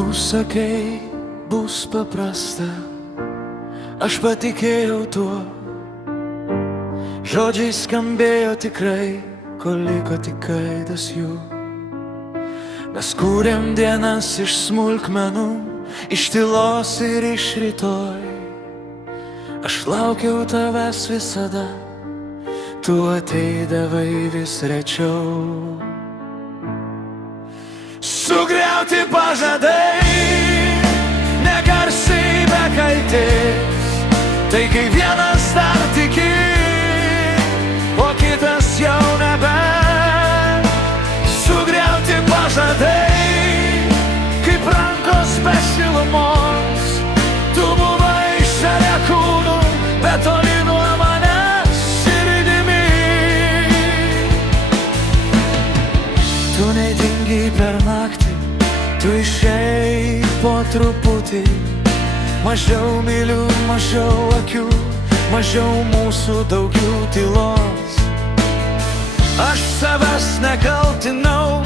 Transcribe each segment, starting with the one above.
Tu sakei, bus paprasta, aš patikėjau tuo. Žodžiai skambėjo tikrai, kol liko tik aidas jų. Mes kūrėm dienas iš smulkmenų, iš tylos ir iš rytoj. Aš laukiau tavęs visada, tu ateidavai vis rečiau. Sugriauti pažadai, negarsiai be kaltės, tai kai vienas dar tiki, o kitas jau nebe. Sugriauti pažadai, kaip rankos be šilumos, tu buvai šalia kūnų, bet toli nuo manęs širdimi. Tu nedingai per naktį, tu išėjai po truputį. Mažiau mylių, mažiau akių, mažiau mūsų, daugiau tylos. Aš savęs nekaltinau,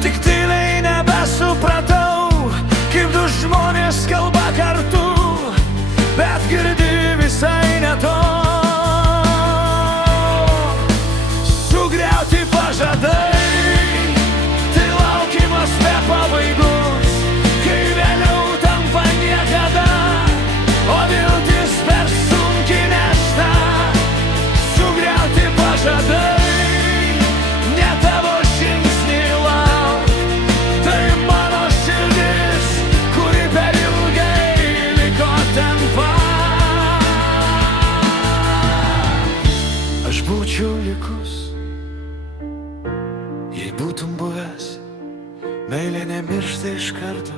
tik tyliai nebesupratau, kaip du žmonės kalba kartu, bet girdi visai ne to. Sugriauti pažadai, tai laukimas be pabaigos, kai vėliau tampa niekada, o viltis per sunkiai nešta. Sugriauti pažadai, ne tavo žingsnį lauk, tai mano širdis, kuri per ilgai liko ten pat. Aš būčiau likus, jei būtum buvęs. Meilė nemiršta iš karto,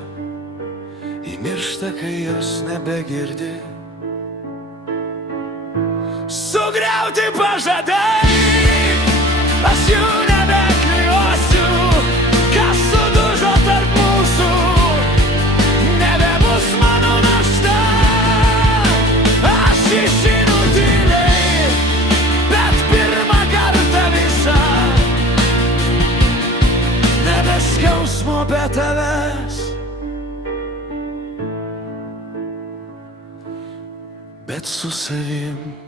ji miršta, kai jos nebegirdi. Sugriauti pažadai, aš jų nebeklijuosiu, kas sudužo tarp mūsų, nebebus mano našta. Aš išeinu tyliai, bet pirmą kartą visą, nebe skausmo be tavęs, bet su savim.